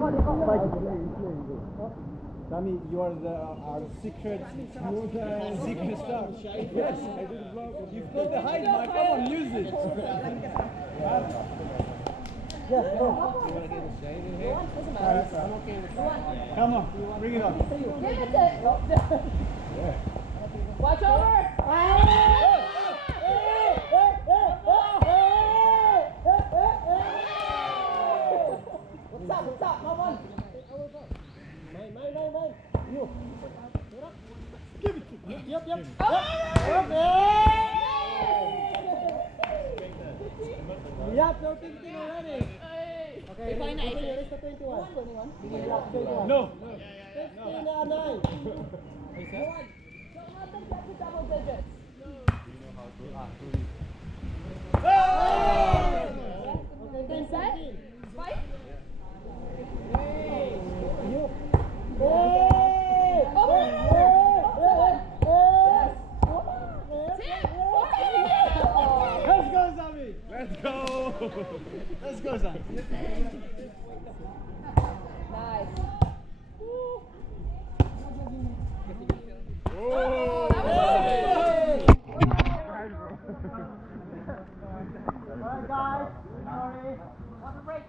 Sammy, you are our secret star. Yes, you've got the height, man. Come on, use it. Come on, bring it on. Watch over! What's up? Come on! You. Give it to me. Yep. Yeah, 15 already. Okay, Fine, where's the 21? 21. No. 15 9. Double digits. Okay, 10 Set? 15. Fight? You. Let's go, Sammy. Let's go. Let's go, Sammy. Nice. Oh, that was Alright guys, sorry. Water break.